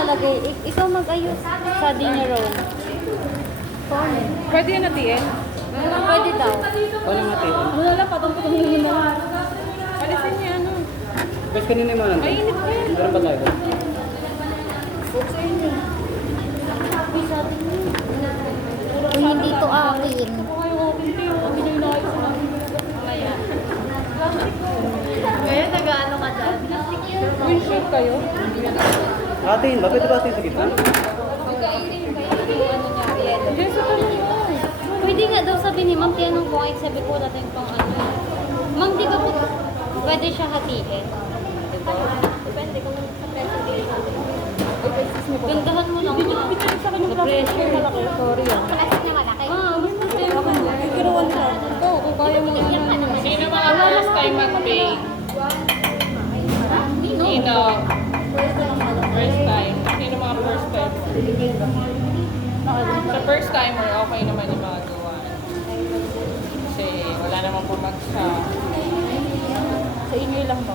lalagay? Ikaw mag-ayos sa dinner roll. Pwede yan natiin? Pwede daw. Paano natin? Wala lang, patong-patong mo na. Alisin niya, ano? Guys, kanina yung mga nandun. Ay, init ko yan. Meron ba tayo? Uy, sabi mo. Kung hindi to akin. Ay, okay, tiyo. Hindi na inayos na. Kaya. Kaya nag-ano ka dyan? Windshield kayo? Atin ba? Pwede ba atin sa gitna? Yes, ito na yun. Pwede nga daw sabi ni Ma'am, tinanong ko ay sabi ko natin pang ano. Ma'am, di ba po pwede siya hatiin? Diba? Depende kung sa preso. Gandahan mo lang. Pinalik sa akin yung pressure. malaki. Sorry ah. Basta sa'yo. Kinuwan ka. Ito, kung kaya mo ano. Sino mga first time mag-bake? Sino? First time. Sino mga first time? Sa first timer, okay naman yung mga gawa. Kasi wala namang pumagsak. Sa ingay lang to.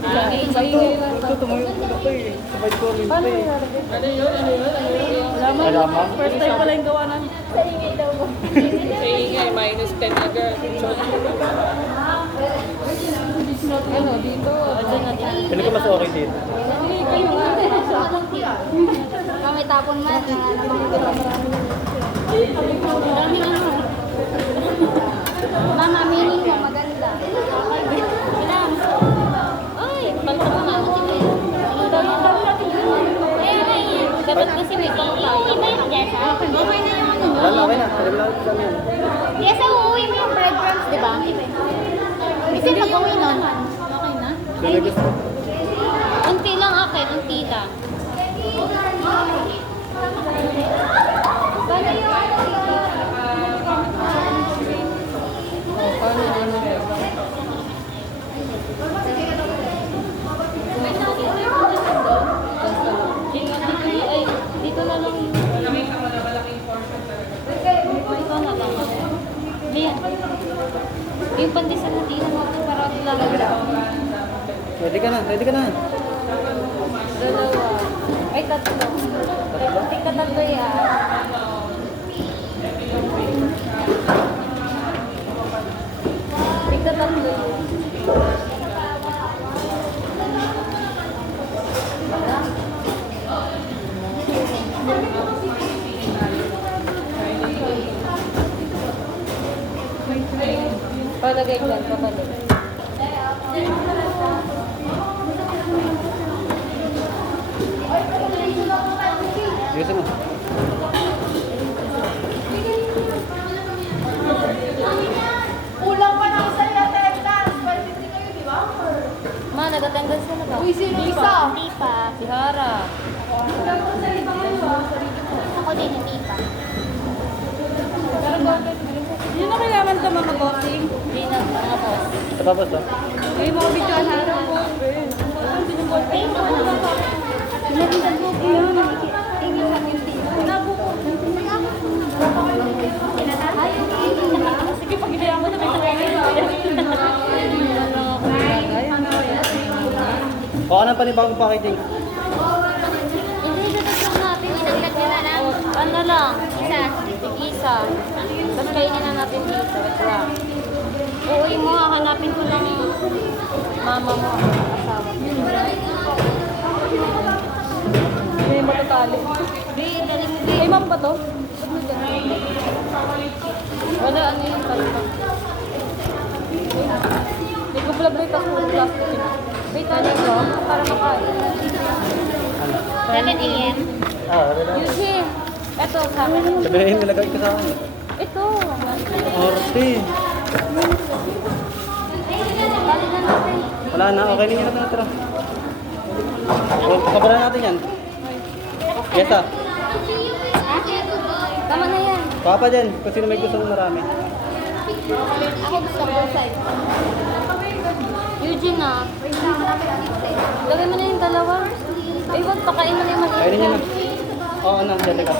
Ah, Ito, tumayo ko na pa eh. Sabay ko rin pa eh. ano yun? Ano yun? Ano yun? Alaman? First time pala yung gawa namin. Sa ingay, minus 10 na girl. Ano, dito. Pili ko mas okay dito. Kami tapon man. Daming ano. Mama, meaning mo maganda. Ilang. Ay, basta ko nga. Dapat kasi may pangkain. Iba yung Jessa. Okay na yung ano. Wala na, okay na. Alam lang sa amin. Jessa, uuwi mo yung breadcrumbs, di ba? Kasi pag-uwi nun. Okay na? So, gusto. Unti lang akin, unti lang. Paano yung ay, dito na lang. Ito na lang. Ayan. Yung pandesal na din natin para lalagyan. Ready ka na, ready ka na. Dalawa. Ay, tatlo. Tika tatlo yan. Tika tatlo. Palagay dyan, papalagay. Gusto mo? Kulang pa ng isa yung attendance. 550 kayo, di ba? Ma, nag-attendance na ba? Uy, sino isa? Hindi pa. Si Hara. Ako din, hindi pa. Hindi na kailangan ito mga bossing. Hindi na mga boss. Sa babas ba? May mga bidyoan na. Pinagdan mo ko yun. Tingin mo yung Sige, pag hindi ako na may Baka ng panibagong packaging. Hindi, dadagdag natin. Idagdag nyo na lang. Ano lang? Isa. Isa. Tapos kainin na natin dito. Ito lang. Uuwi mo, hahanapin ko lang yung mama mo. Asawa. May matatali. Di, dali mo Ay, ma'am ba to? Wala, ano yung palito. Hindi ko pala break ako ng plastic. Wait, ano ito? Para makain. 7 a.m. Ah, wala na. Eugene. Ito, sa akin. Sabihin, nilagay ka sa akin. Ito. Orte. Bali na natin. Wala na, okay na yun natin natira. Kabara natin yan. Yes, ah. Ha? Tama na yan. Papa dyan, kung sino may gusto ng marami. Ako gusto ko side. Eugene na. Lagay mo na yung dalawa. Ay, wag, pakain mo na yung maliit. Kainin niya na. Oo, ano, dyan ka.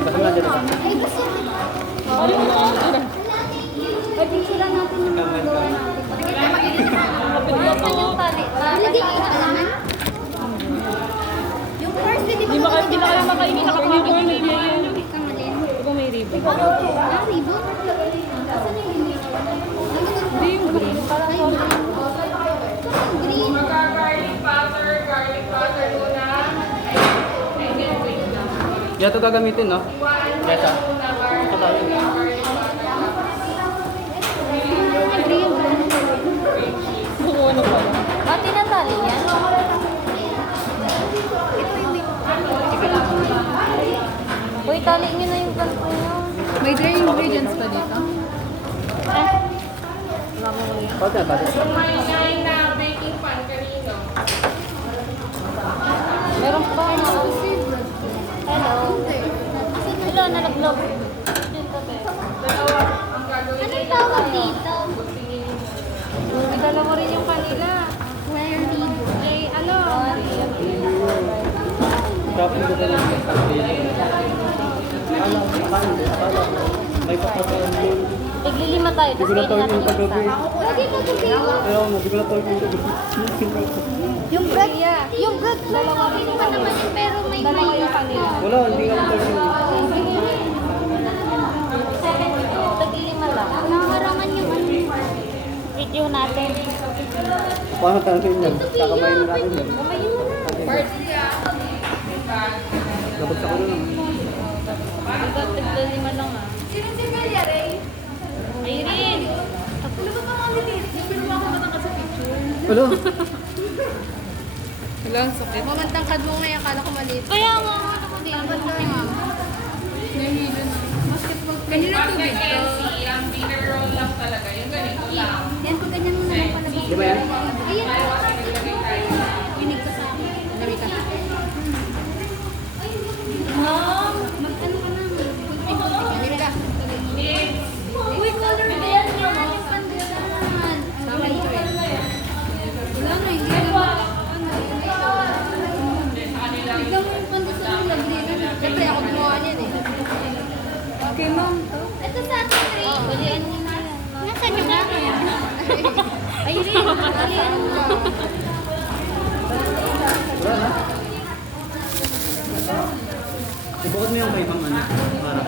Basta na dyan ka. Ay, gusto. Ay, picture lang natin yung mga gawa natin. Pagkita yung tali. Nilagay ka naman? Yan ito gagamitin, no? Yesa. Ito tayo. Pati na tali yan. Uy, tali nyo na yung ganito nyo. May dry ingredients pa dito. Eh. Pwede na tayo. May na baking pan kanino. Meron pa kayo na. Hello. Hello, nalaglag. Anong tawag dito? May dalawa rin yung kanila. Eh, ano? Shopping ko na lang. May papapayan mo. Tiglilima tayo, Hindi ko tapos na kainin tayo natin yung yung isa. paggabi. Pwede ka Pero hindi ko na tayo yung paggabi. Yung bread, yung bread dalawa rin pa naman yun, pero may Dalawa yung kanila. Wala, hindi nga tayo yung... Tiglilima lang. Nakaharaman yung video natin. Paano tayo yan? Kakamayin na natin yan. Kumain mo na. Dapat ako na lang. Tiglilima lang ah. Sino si Melia, Ray? Irene! Ano ba mga nililit? Yung pinuha ko matangkad sa picture. Wala. Wala, ang sakit. Mamantangkad mo ngayon, akala ko maliit. Kaya nga, ano ko din. Ano ko ni mama? Nahihilo na. Kanina tubig to. Ang dinner roll lang talaga. Yung ganito lang. Yan ko ganyan mo naman pala. Di ba yan? Winig ka sa akin. Lami ka. Mom! Mag-ano ka na? Lami ka. Uy, color ba yan? Yung pandalan. Sama ito eh. Wala na, hindi na. Tignan mo yung pandasan ng labrino. Siyempre ako gumawa niyan eh. Okay, ma'am. Ito sa atin, Ray. Balian niyo na yan. Nasaan yung nga? Ay, Ray. Balian mo. Wala na. Ibukod mo yung may pang ano. Para.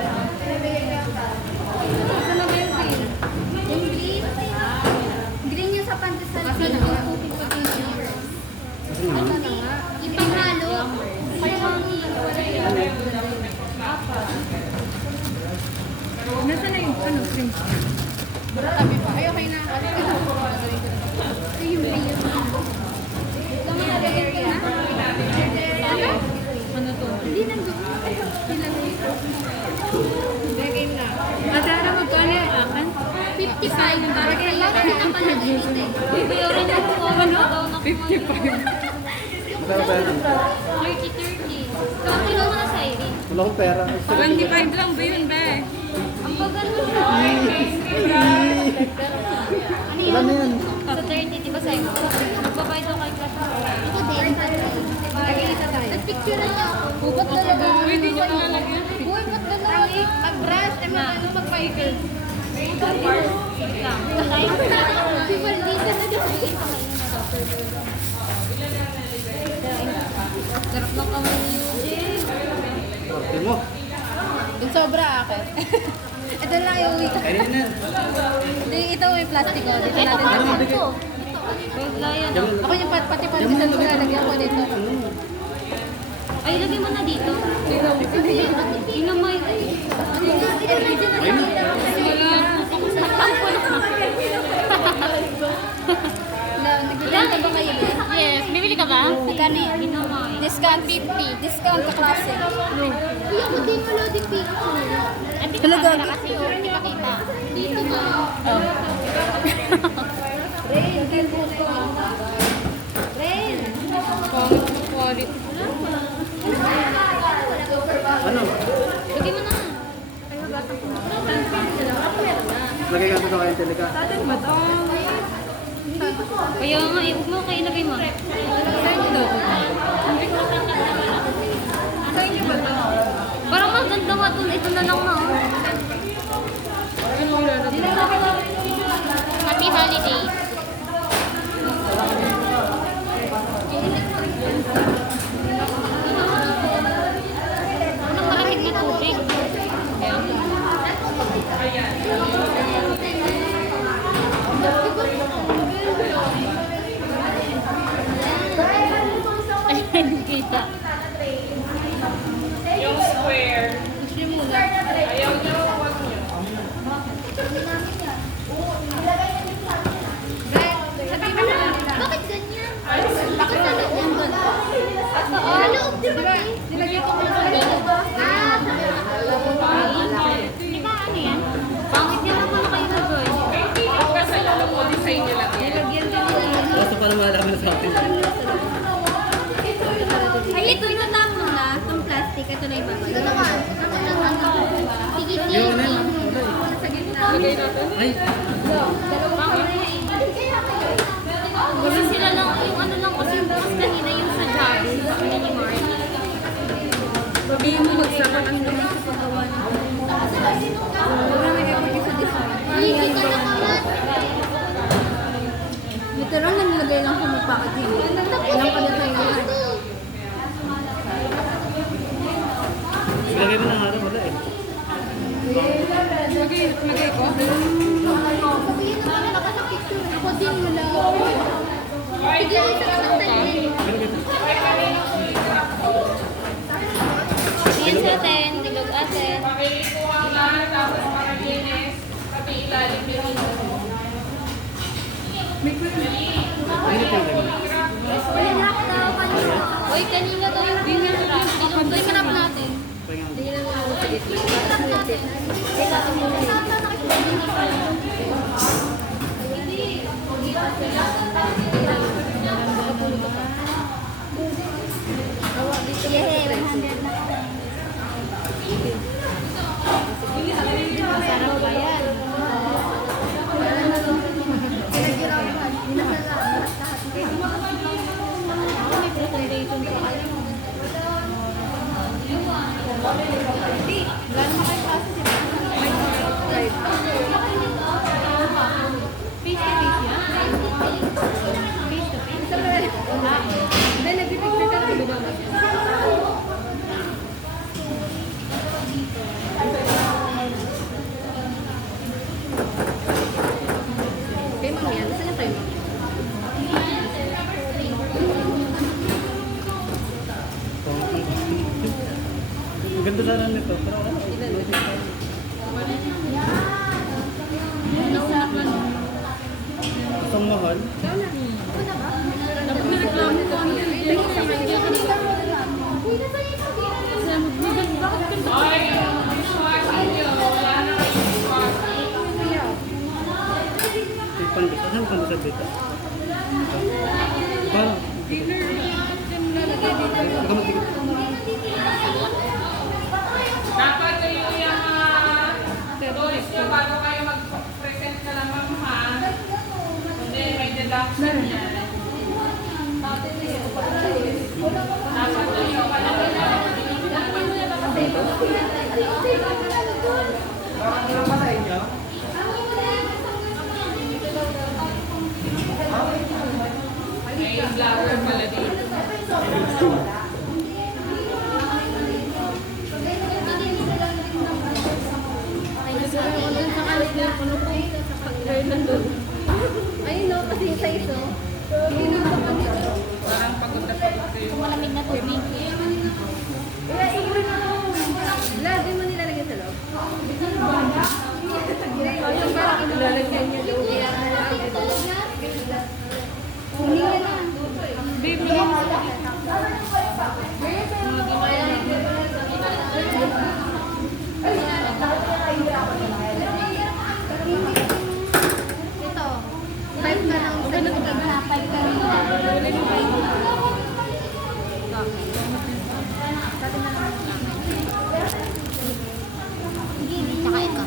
Ito na ba yung green? Yung green? Green yung sa pandesal. Asa na nga? Kasi naman. Yung panghalo. Nasaan na yung ano, cream? Tabi pa. Ay, okay na. Ito yung green. Ito nga, lagyan ka na. Ano to? Hindi nandun. Ilagay ko. Lagay na. Adara, magkano yung akin? 55. Para kay Laura na pala dito eh. Uy, bayaran niyo po. Ano daw na 55. Magkano ba yan? 30-30. Kakilo mo na sa Irene. Wala akong pera. 25 lang ba yun, be? Ang pagano siya. Wala na yan. Sa 30, di ba sa'yo? Magbabayad daw kay Class. Ito din. Nag-iisa tayo. Nagpicturean niyo ako. Ba't talaga? Uy, hindi nyo nalalagyan. Uy, ba't talaga? Mag-brush. Ano, mag-fighter. Si Valdita na daw. Sarap ng kamay ni Eugene. Sorte mo. Yung sobra akin. Ito lang yung Ayun na yan. ito yung plastic ko. Dito Ito natin. pa naman ito. Wala yan. ah. Ako yung pati pandesal ko lalagyan ko dito. Ay, lagay mo na dito. Inamay. Nagbilang ka ba kayo? Yes, bibili ka ba? Magkano yan? Inamay. Discount 50. Discount ka klase. Uy, ako din pala di picture. At di ka camera kasi oh, hindi makita. Dito ba? Rain, din po ko. Rain. Pangit na quality. Ano? Lagay mo na. Lagay ka ito kayo Angelica. Kaya nga, huwag mo kayo ilagay mo. Parang maganda nga ito. Ito na lang na. oh. Happy holiday. Anong malamig na tubig? Ayun, kita. Yung square. plastic. Ito na ibaba. Ito naman. Sige, sige. Yung ano yun, Sa gitna. Lagay natin. ay, Kasi sila lang, yung ano lang kasi bukas kanina yung sa Jollibee, sa Minimart. Sabihin mo magsama kami naman sa paggawa ng wala nag-effort sa design. Literal, nilagay lang sa mga packaging. Ilang ka na tayo lahat. ilagay mo ng harap, wala eh. Lagay ko? Ako din wala. Sige, Yan sa atin, dilog atin. Pakilikuha lang, tapos makaglinis. Pati ilalim yun. Uy, kanina daw yung dinarap. Dinarap natin. Yehey, 100 na. Masarap ba yan? Ang ganda sana nito, pero ano? Isang mahal. Ay, dishwashing nyo. Wala na kayo dishwashing. Yung pandesal, saan pandesal dito? Parang, ikaw magtigit. Dapat kayo yung mga toys nyo bago kayo mag-present ka naman, ha? Hindi, may deduction yan. Dapat kayo may flower pala dito. Ayun no, kasi yung size oh. Parang pagod na kayo. Malamig na tubig. Wala, din mo nilalagay sa loob. Yung parang ilalagay niyo loob. Kunin niya na. Baby, Ito. 5 ka lang. Sa loob ka na. 5 ka lang. Tsaka ito.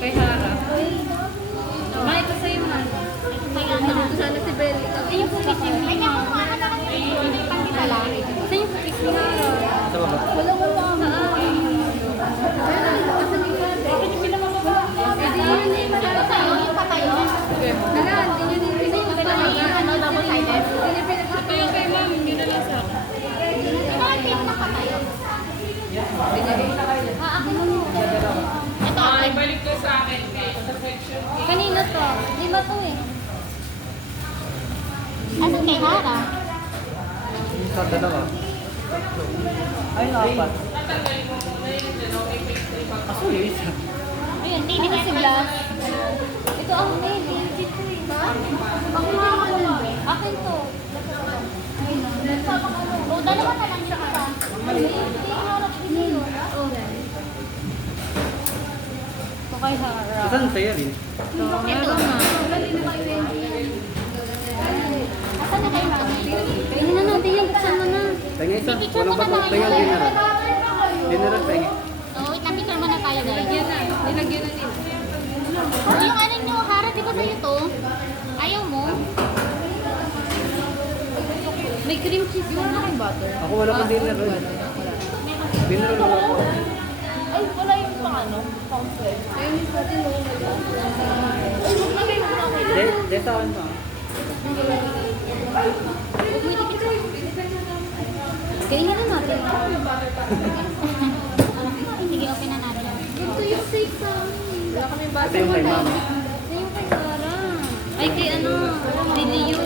kay Hara. May ito sa'yo man. Kaya na. Sana si Bel. Ay, yung cookies niya. Ay, naku, ano na lang yung pangkitala. Saan yung cookies ni Hara? Sa baba. Wala ko pa. Ano, double-sided? Ito yung kay ma'am, hindi na lang sa akin. Ito, Ay, balik ko sa akin. Kay sa section A. kanina to. 5 to eh. Asan kay Hara? Sa dalawa. Ay, apat. Tatanggalin mo muna yung dalawa may pastry pa. Kaso yung isa. Ayun, hindi na si Blas. Ito ang baby. Ako nga ako. Akin to. O, dalawa na lang siya. Hindi harap din yun. Ito kay Hara. Saan sa'yo rin? Ito, meron na. Asan na kayo mami? Ayun na natin yung buksan mo na. Pengen isa. Picture Walang mo na patong. tayo. Pengen general. General pengen. Oo, wait lang, picture muna tayo guys. Nilagyan na. Nilagyan na nila. Yung ano nyo, Hara, di ba sa'yo to? Ayaw mo? May cream cheese yun. Wala kayong butter. Ako wala pa general. General lang ako. Ay, wala yung pang ano? Pang flesh. Ayun yung pati mo. Ay, huwag na kayo mga kayo. Desa on pa. Huwag mo itipid. Kainin na natin. Sige, open na natin. Ito yung safe sa amin. Wala kaming Ito butter. yung kay ma'am. Saan yung kay Hara? Ay, kay ano? Kay Leo.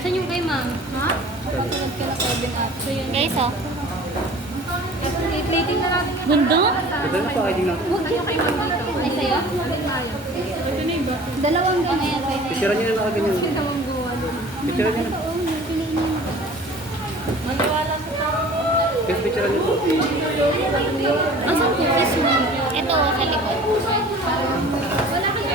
Saan yung kay ma'am? Ha? Patulad ka na Kevin at. So yun. Guys, oh. I-plating na natin. Bunda? Ito na pa kayo lang. Huwag kayo kayo dito. Ay, sa'yo? Ito na yung butter. Dalawang Ano yan, sa'yo? Picture niyo na nakaganyan. Tawang gawa doon. Picture niyo na. Maniwala sa tao. Kasi picture niyo po. Asan cookies mo? Ito, sa likod. Wala ka na.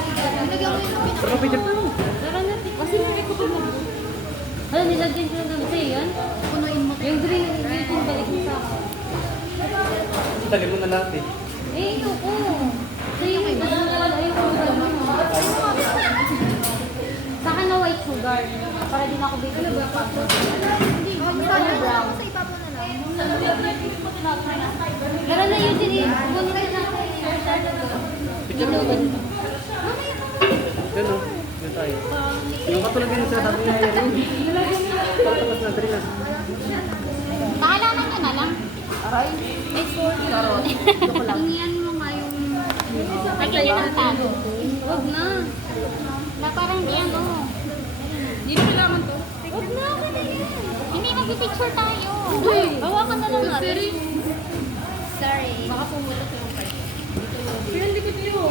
Pero picture pa. Tara na, kasi may kupag na. Ano, nilagyan ko lang sa'yo yan? Punuin mo. Yung green, yung balik mo sa akin. Tali mo na lahat eh. Eh, ayoko. Sa'yo yung ayoko. Sa akin na white sugar. Para din ako bigyan. Ano ba? Hindi, sana brown. Sa ibabaw na lang. Tara na yun din. Kunin na natin. Picture mo. Yan o. Yan tayo. Yung katulad yun sa sabi niya yun. Tapos na dali na. Pakalaman ko na lang. Aray. Ay, sorry. Hingian mo nga yung... Lagyan niyo ng tago. Huwag na. Na parang di ano. Hindi na kailangan to. Huwag na, ako na yan. Hindi, mag-picture tayo. Hawakan na lang natin. Sorry. Baka pumutok yung card. Pero hindi ko tiyo.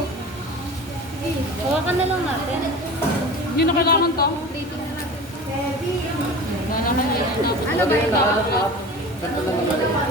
Hawakan na lang natin. Hindi na kailangan to. Wala naman yun. Ano ba ito? Ganito lang naman.